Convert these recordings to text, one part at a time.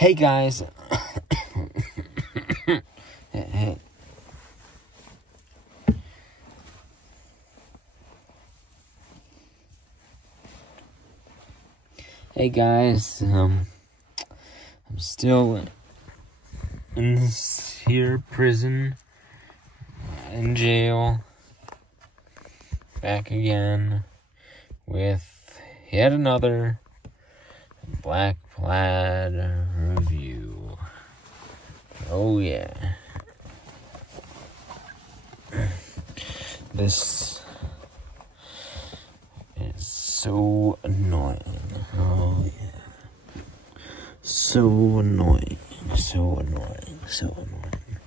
Hey guys. Hey. Hey guys, I'm still in this here prison, in jail, back again with yet another Black Plaid review. Oh yeah. This is so annoying. Oh yeah. So annoying. So annoying. So annoying.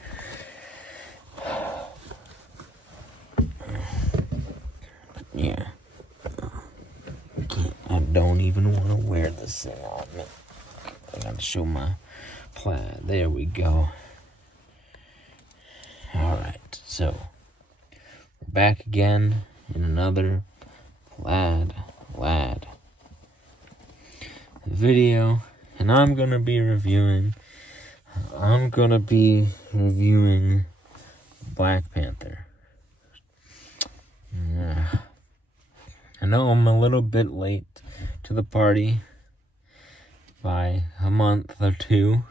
But yeah. I don't even want to wear this thing on me. I gotta show my plaid. There we go. Alright, so we're back again in another Plaid video, and I'm gonna be reviewing Black Panther. Yeah. I know I'm a little bit late to the party by a month or two,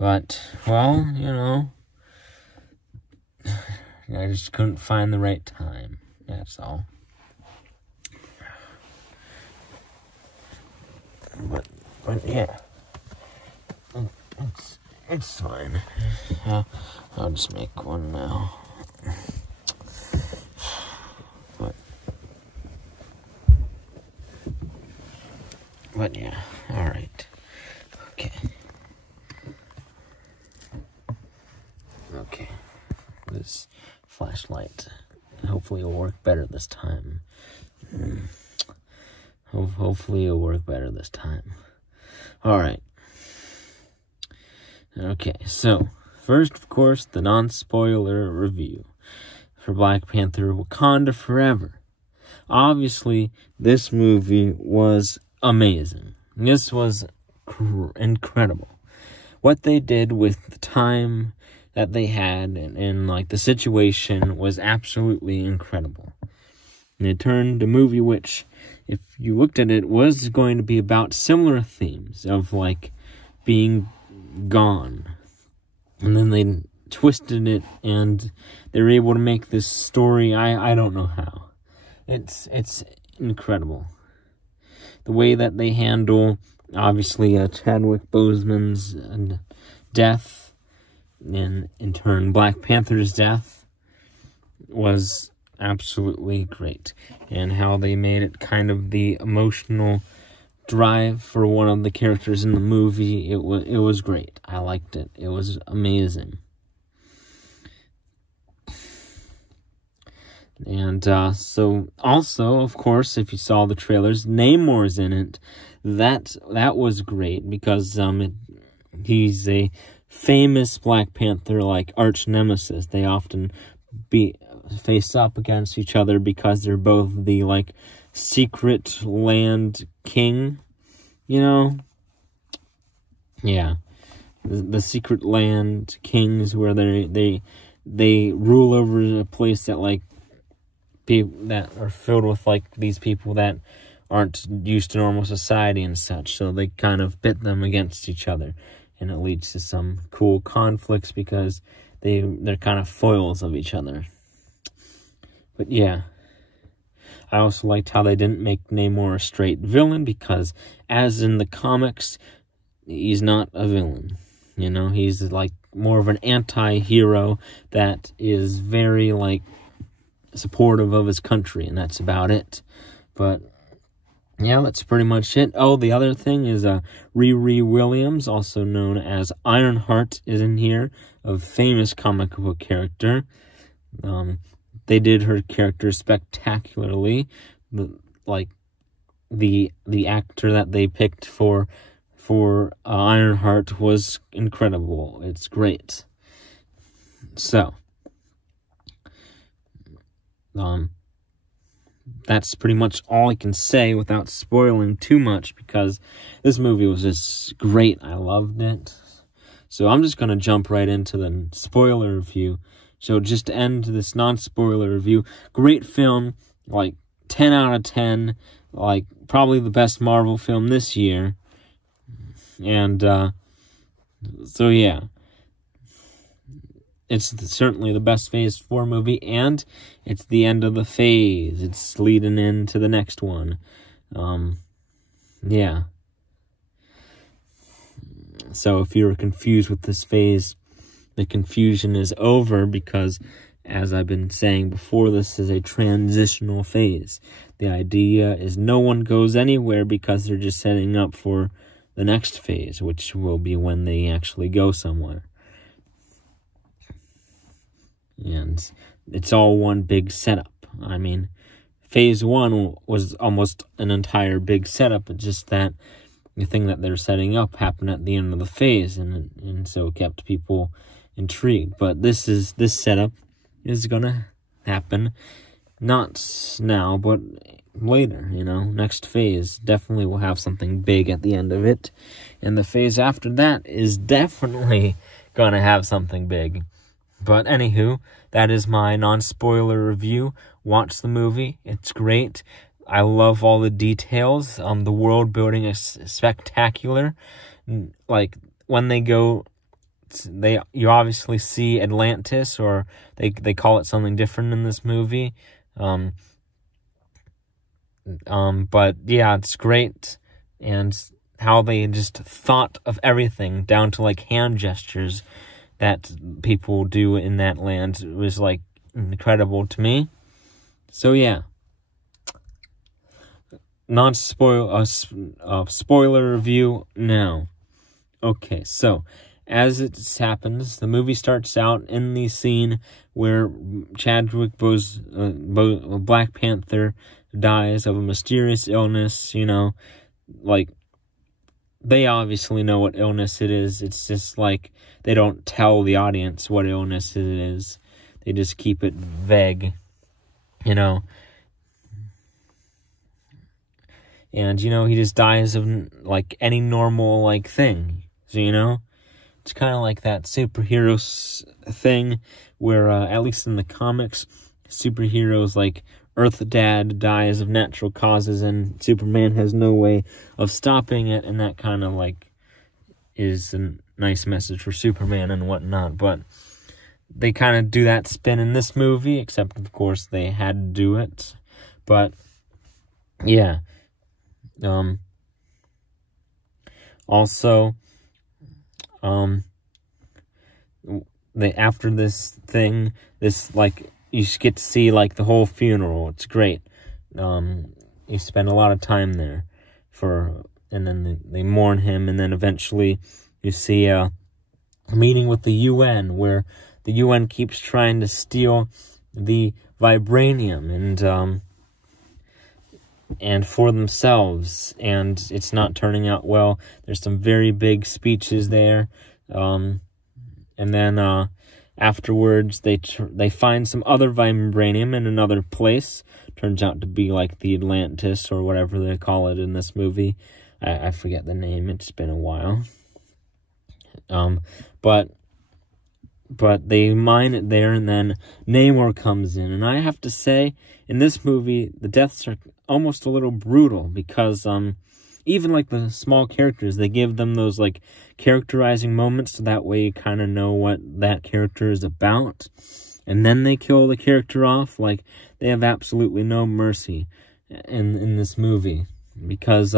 but, well, you know, I just couldn't find the right time, that's all. But yeah, it's fine. I'll just make one now. But yeah, alright. Okay. This flashlight hopefully will work better this time. Hopefully it'll work better this time. Alright. Okay, so first, of course, the non-spoiler review for Black Panther Wakanda Forever. Obviously, this movie was amazing. This was incredible. What they did with the time that they had and like the situation was absolutely incredible. And it turned a movie which, if you looked at it, was going to be about similar themes of like being gone. And then they twisted it and they were able to make this story. I don't know how. It's incredible. The way that they handle, obviously, Chadwick Boseman's death, and in turn, Black Panther's death, was absolutely great. And how they made it kind of the emotional drive for one of the characters in the movie, it was great. I liked it. It was amazing. And so, also, of course, if you saw the trailers, Namor's in it. That was great because he's a famous Black Panther like arch nemesis. They often face up against each other because they're both the like secret land king. You know, yeah, the secret land kings where they rule over a place that like. That are filled with like these people that aren't used to normal society and such, so they kind of pit them against each other, and it leads to some cool conflicts because they're kind of foils of each other. But yeah, I also liked how they didn't make Namor a straight villain, because as in the comics, he's not a villain. You know, he's like more of an anti-hero that is very like supportive of his country, and that's about it. But yeah, that's pretty much it. Oh, the other thing is Riri Williams, also known as Ironheart, is in here, a famous comic book character. They did her character spectacularly. The actor that they picked for Ironheart was incredible. It's great. So that's pretty much all I can say without spoiling too much, because this movie was just great. I loved it. So I'm just going to jump right into the spoiler review. So just to end this non-spoiler review, great film, like 10 out of 10, like probably the best Marvel film this year. And so yeah, it's certainly the best Phase 4 movie, and it's the end of the phase. It's leading into the next one. Yeah. So if you were confused with this phase, the confusion is over, because, as I've been saying before, this is a transitional phase. The idea is no one goes anywhere, because they're just setting up for the next phase, which will be when they actually go somewhere. And it's all one big setup. I mean, Phase 1 was almost an entire big setup, but just that the thing that they're setting up happened at the end of the phase, and so it kept people intrigued. But this setup is gonna happen, not now, but later, next phase definitely will have something big at the end of it, and the phase after that is definitely gonna have something big. But anywho, that is my non-spoiler review. Watch the movie. It's great. I love all the details. The world building is spectacular. Like, when they go, you obviously see Atlantis, or they call it something different in this movie. But yeah, it's great. And how they just thought of everything, down to like hand gestures that people do in that land, was like incredible to me. So yeah, spoiler review now. Okay, so as it happens, the movie starts out in the scene where Chadwick Black Panther dies of a mysterious illness. Like, they obviously know what illness it is. It's just like they don't tell the audience what illness it is. They just keep it vague, And, he just dies of, like, any normal, like, thing. So, it's kind of like that superhero thing where, at least in the comics, superheroes, like, Earth Dad dies of natural causes, and Superman has no way of stopping it, and that kind of, like, is a nice message for Superman and whatnot. But they kind of do that spin in this movie, except, of course, they had to do it. But, yeah. Also, after this thing, like, you get to see, like, the whole funeral. It's great. You spend a lot of time there and then they mourn him, and then eventually you see a meeting with the UN, where the UN keeps trying to steal the vibranium and for themselves, and it's not turning out well. There's some very big speeches there, and then afterwards they find some other vibranium in another place. Turns out to be like the Atlantis, or whatever they call it in this movie. I forget the name. It's been a while. But they mine it there, and then Namor comes in. And I have to say, in this movie, the deaths are almost a little brutal, because even like the small characters, they give them those like characterizing moments, so that way you kind of know what that character is about. And then they kill the character off. Like, they have absolutely no mercy in this movie, because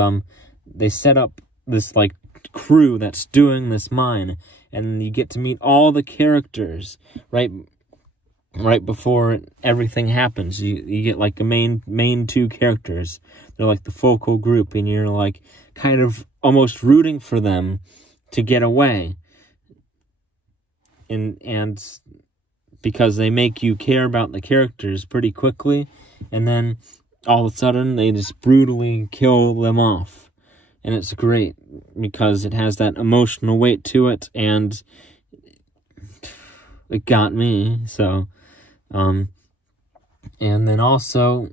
they set up this like crew that's doing this mine, and you get to meet all the characters right before everything happens. You get like the main two characters. They're like the focal group, and you're like kind of almost rooting for them to get away, and because they make you care about the characters pretty quickly, and then all of a sudden they just brutally kill them off. And it's great, because it has that emotional weight to it, and it got me. So, and then also,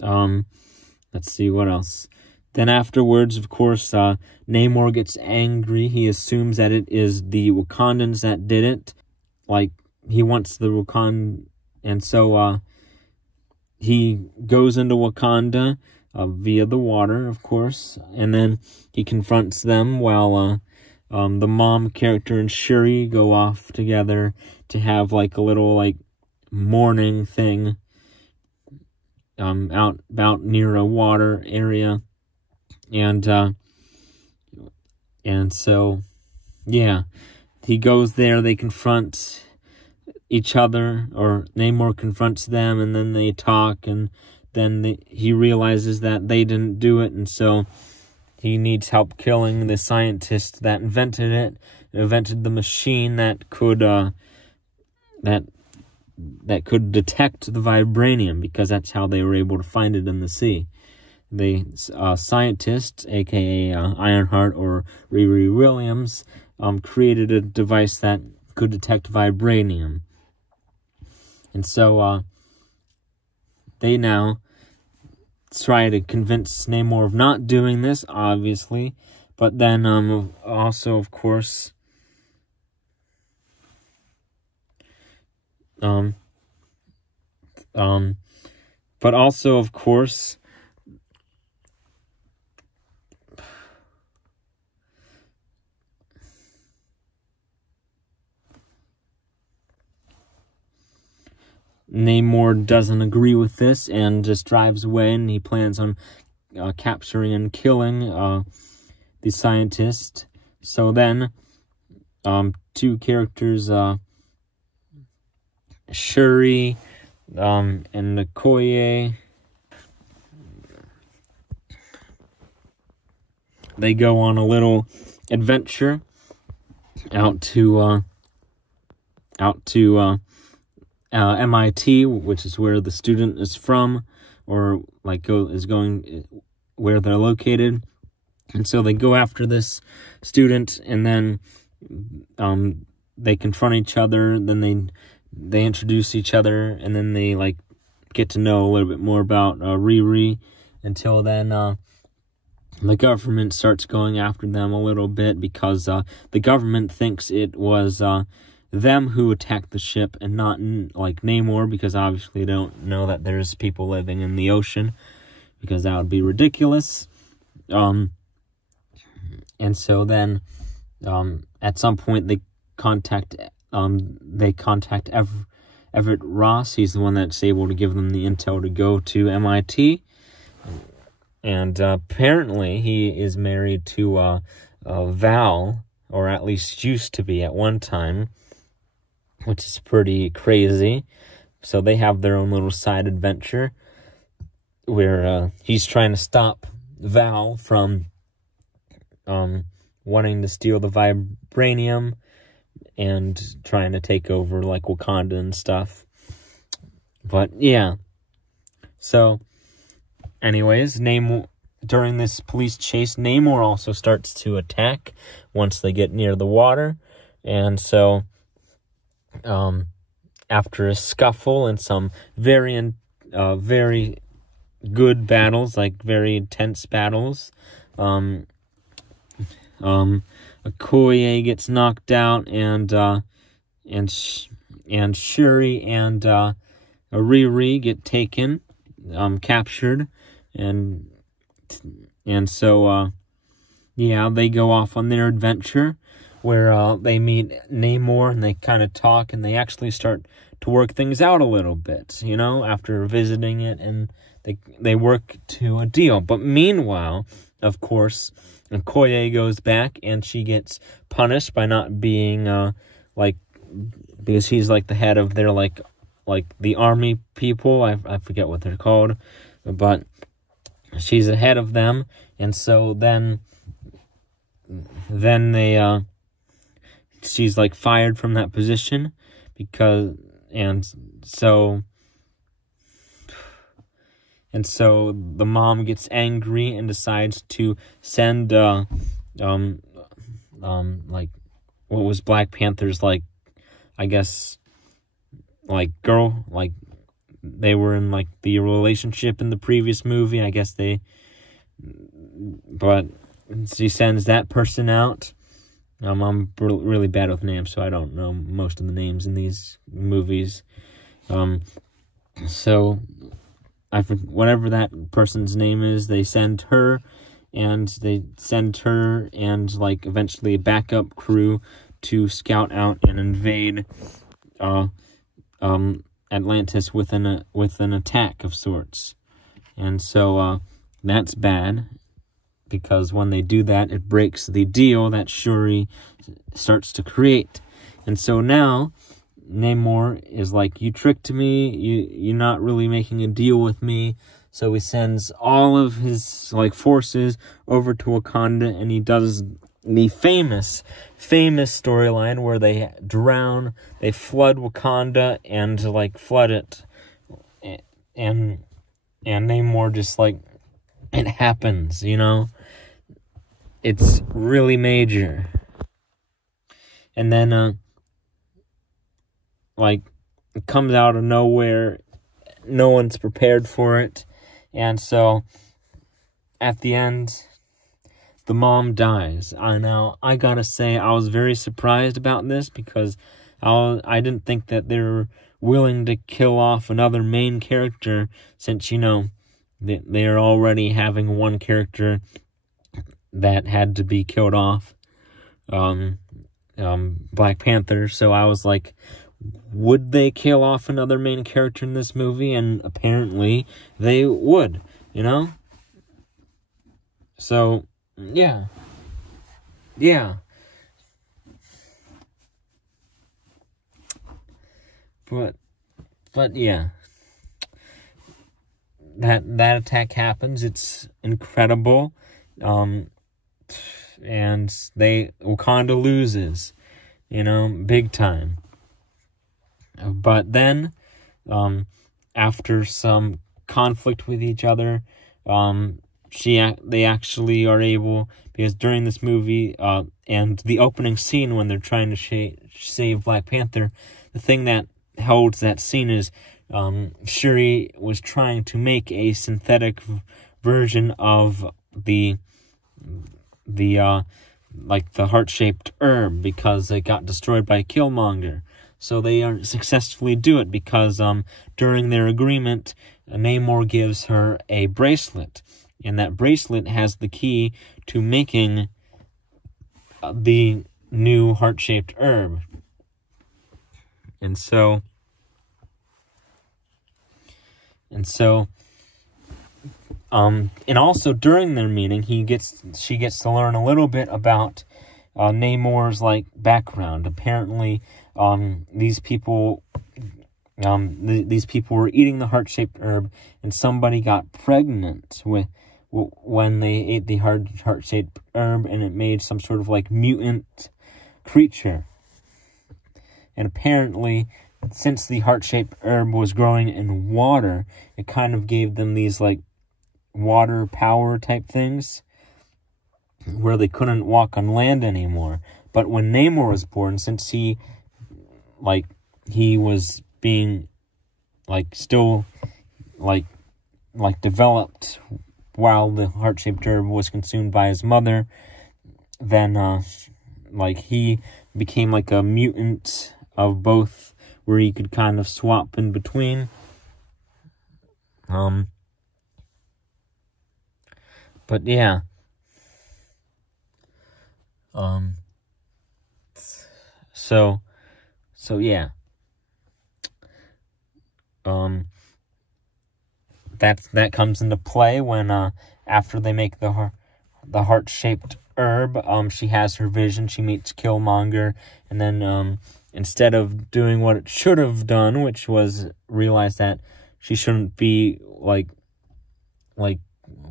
Let's see what else. Then afterwards, of course, Namor gets angry. He assumes that it is the Wakandans that did it. Like, he wants the Wakanda, and so he goes into Wakanda via the water, of course, and then he confronts them while the mom character and Shuri go off together to have like a little like morning thing out near a water area, and so yeah, he goes there. They confront each other, or Namor confronts them, and then they talk, and then he realizes that they didn't do it, and so he needs help killing the scientist that invented it. It invented the machine that could that could detect the vibranium, because that's how they were able to find it in the sea. The scientist, aka Ironheart or Riri Williams, created a device that could detect vibranium. And so they now try to convince Namor of not doing this, obviously, but then also, of course, but also, of course, Namor doesn't agree with this and just drives away, and he plans on capturing and killing the scientist. So then, two characters, Shuri and Okoye, they go on a little adventure out to MIT, which is where the student is from, or like is going where they're located. And so they go after this student, and then they confront each other. Then they introduce each other, and then they like get to know a little bit more about Riri. Until then, the government starts going after them a little bit, because the government thinks it was them who attacked the ship and not like Namor, because obviously they don't know that there's people living in the ocean, because that would be ridiculous. And so then at some point they contact Everett Ross. He's the one that's able to give them the intel to go to MIT, and apparently he is married to Val, or at least used to be at one time, which is pretty crazy. So they have their own little side adventure where he's trying to stop Val from wanting to steal the vibranium and trying to take over like Wakanda and stuff. But yeah. So anyways, during this police chase, Namor also starts to attack once they get near the water. And so after a scuffle and some very good battles, like very intense battles, Okoye gets knocked out, and Shuri and Riri get taken, captured, and so yeah, they go off on their adventure, where they meet Namor, and they kind of talk, and they actually start to work things out a little bit, you know, after visiting it, and they work to a deal. But meanwhile, of course, Okoye goes back, and she gets punished by not being, because he's, like, the head of their, like the army people. I forget what they're called, but she's the head of them, and so then they, she's, like, fired from that position, and so the mom gets angry and decides to send, like, what was Black Panther's, like, I guess, like, girl, like, they were in, like, the relationship in the previous movie. I guess but she sends that person out. I'm really bad with names, so I don't know most of the names in these movies. So whatever that person's name is, they send her, and like, eventually a backup crew to scout out and invade Atlantis with an attack of sorts. And so that's bad, because when they do that, it breaks the deal that Shuri starts to create. And so now Namor is like, you tricked me, you're not really making a deal with me. So he sends all of his, like, forces over to Wakanda, and he does the famous storyline where they flood Wakanda and, like, flood it. And Namor just, like, it happens, you know? It's really major. And then, like, it comes out of nowhere. No one's prepared for it. And so, at the end, the mom dies. Now, I gotta say, I was very surprised about this, because I didn't think that they were willing to kill off another main character, since, you know, they're already having one character that had to be killed off, Black Panther. So I was like, would they kill off another main character in this movie? And apparently they would, you know? So, yeah. But yeah. That attack happens. It's incredible. And Wakanda loses, you know, big time. But then, after some conflict with each other, they actually are able, because during this movie, and the opening scene when they're trying to save Black Panther, the thing that holds that scene is, Shuri was trying to make a synthetic version of the heart-shaped herb, because it got destroyed by Killmonger. So they aren't successfully do it, because during their agreement, Namor gives her a bracelet, and that bracelet has the key to making the new heart-shaped herb. And also during their meeting, she gets to learn a little bit about Namor's, like, background. Apparently, these people were eating the heart-shaped herb, and somebody got pregnant when they ate the heart-shaped herb, and it made some sort of, like, mutant creature. And apparently, since the heart-shaped herb was growing in water, it kind of gave them these, like, water power type things, where they couldn't walk on land anymore. But when Namor was born, since he was being, like, still, like developed while the heart-shaped herb was consumed by his mother, then, he became, like, a mutant of both, where he could kind of swap in between. But yeah. So yeah. That comes into play when after they make the heart-shaped herb, she has her vision, she meets Killmonger, and then instead of doing what it should have done, which was realize that she shouldn't be like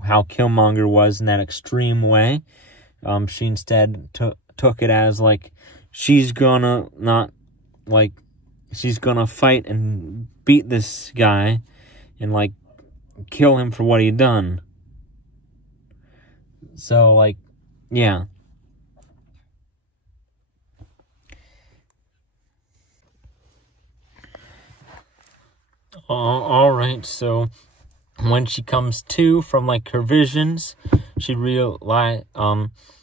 how Killmonger was in that extreme way, she instead took it as, like, she's gonna fight and beat this guy and, like, kill him for what he done. So, like, yeah. Alright, so when she comes to from, like, her visions, she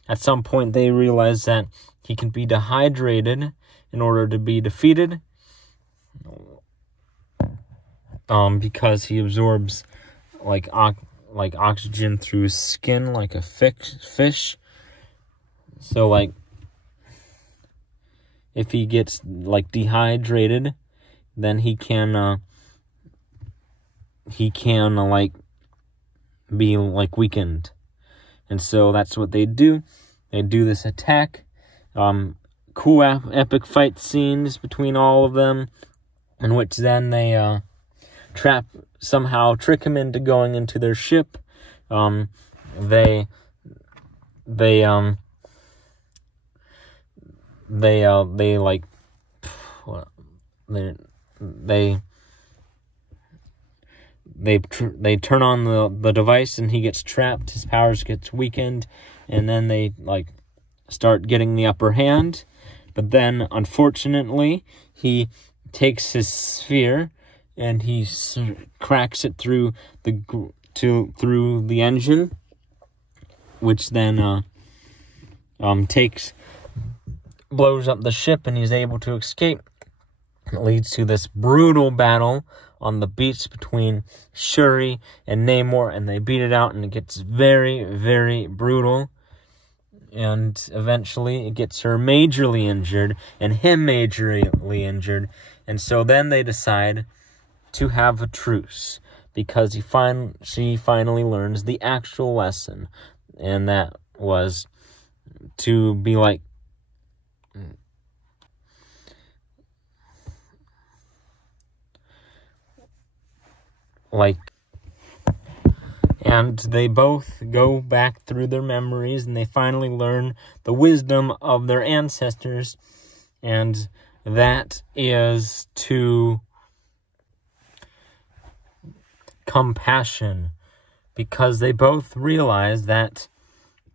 at some point they realize that he can be dehydrated in order to be defeated, because he absorbs, like oxygen through his skin, like a fish. So, like, if he gets, like, dehydrated, then he can, like, be, like, weakened. And so that's what they do. They do this attack. Cool, epic fight scenes between all of them, in which then they, somehow trick him into going into their ship. They turn on the device, and he gets trapped. His powers gets weakened, and then they, like, start getting the upper hand. But then, unfortunately, he takes his sphere and he cracks it through the engine, which then blows up the ship, and he's able to escape. It leads to this brutal battle on the beach between Shuri and Namor, and they beat it out, and it gets very, very brutal. And eventually it gets her majorly injured and him majorly injured. And so then they decide to have a truce, because she finally learns the actual lesson. And that was to be like, and they both go back through their memories, and they finally learn the wisdom of their ancestors, and that is to compassion, because they both realized that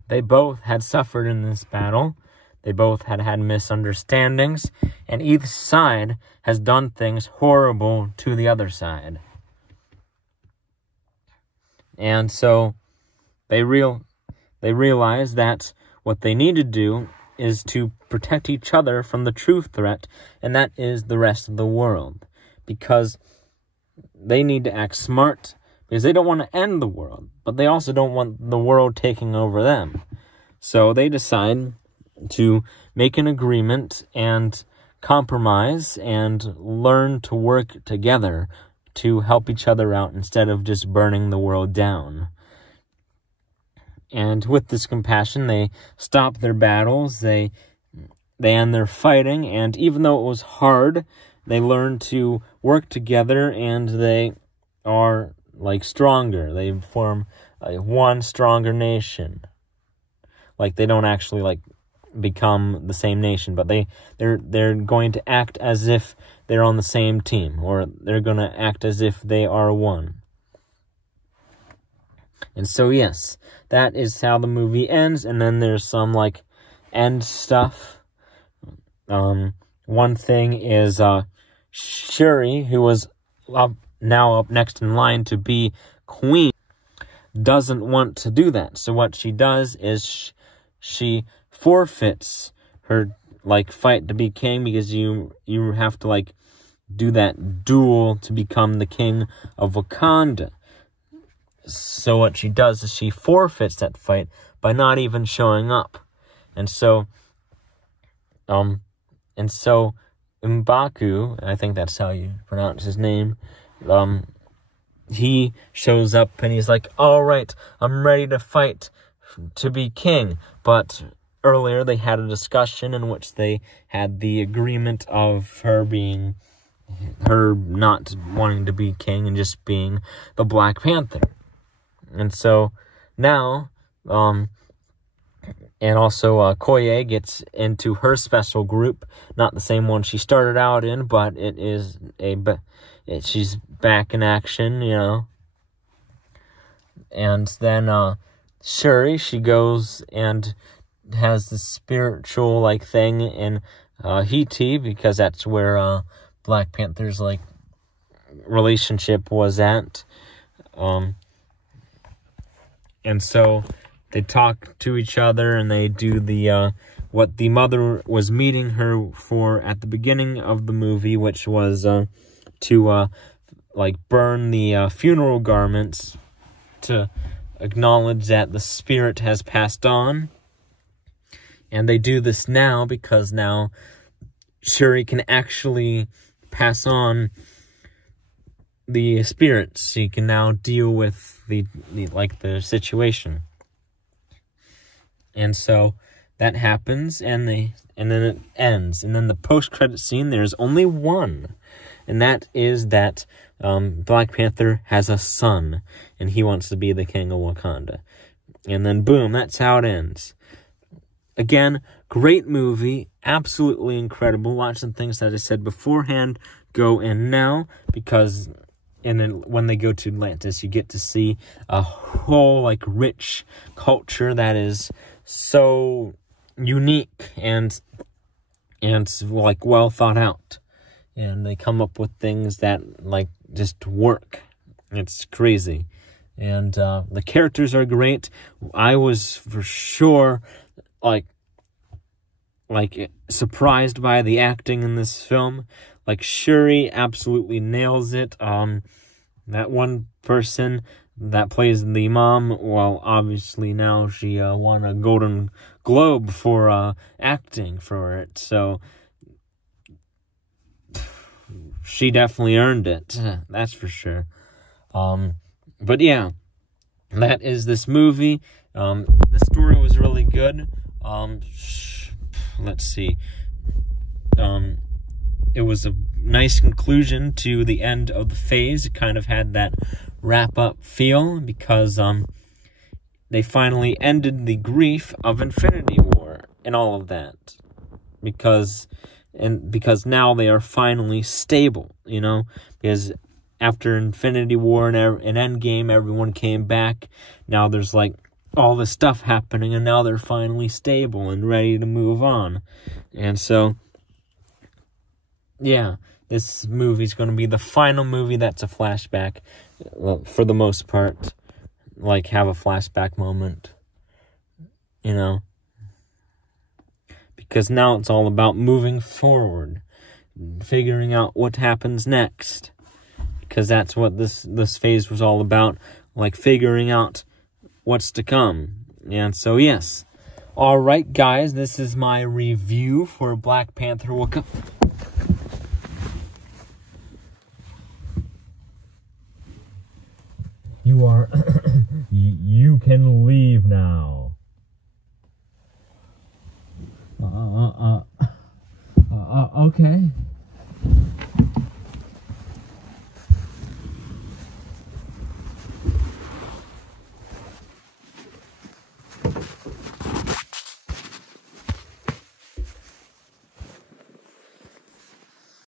they both had suffered in this battle. They both had misunderstandings, and each side has done things horrible to the other side. And so they realize that what they need to do is to protect each other from the true threat, and that is the rest of the world. Because they need to act smart, because they don't want to end the world, but they also don't want the world taking over them. So they decide to make an agreement and compromise and learn to work together to help each other out instead of just burning the world down. And with this compassion, they stop their battles, they end their fighting, and even though it was hard, they learn to work together, and they are, like, stronger. They form one stronger nation. Like, they don't actually, like, become the same nation, but they're going to act as if they're on the same team, or they're going to act as if they are one. And so, yes, that is how the movie ends, and then there's some, like, end stuff. One thing is, Shuri, who was now up next in line to be queen, doesn't want to do that. So what she does is she forfeits her, like, fight to be king, because you have to, like, do that duel to become the king of Wakanda. So what she does is she forfeits that fight by not even showing up. And so M'Baku, I think that's how you pronounce his name, he shows up and he's like, all right, I'm ready to fight to be king. But earlier they had a discussion in which they had the agreement of her not wanting to be king and just being the Black Panther. And so now, and also Koye gets into her special group, not the same one she started out in, but she's back in action, you know. And then Shuri, she goes and has this spiritual, like, thing in Haiti, because that's where Black Panther's, like, relationship was at. And so they talk to each other, and they do the what the mother was meeting her for at the beginning of the movie, which was to like burn the funeral garments to acknowledge that the spirit has passed on. And they do this now because now Shuri can actually pass on the spirits. She can now deal with the situation. And so that happens, and then it ends. And then the post-credit scene, there's only one. And that is that Black Panther has a son, and he wants to be the king of Wakanda. And then boom, that's how it ends. Again, great movie, absolutely incredible. Lots of things that I said beforehand go in now, because when they go to Atlantis, you get to see a whole, like, rich culture that is so unique and like, well thought out. And they come up with things that, like, just work. It's crazy. And the characters are great. I was, for sure, like surprised by the acting in this film. Like, Shuri absolutely nails it. That one person that plays the mom, well, obviously now she won a Golden Globe for acting for it, so she definitely earned it, that's for sure. But yeah, that is this movie. The story was really good. Let's see. It was a nice conclusion to the end of the phase. It kind of had that wrap-up feel because they finally ended the grief of Infinity War and all of that. Because now they are finally stable, you know? Because after Infinity War and Endgame, everyone came back. Now there's, like, all this stuff happening, and now they're finally stable and ready to move on. And so, yeah, this movie's going to be the final movie that's a flashback, for the most part. Like, have a flashback moment, you know? Because now it's all about moving forward, figuring out what happens next. Because that's what this phase was all about, like, figuring out what's to come. And so, yes. Alright, guys, this is my review for Black Panther Wakanda. You are... you can leave now. Okay.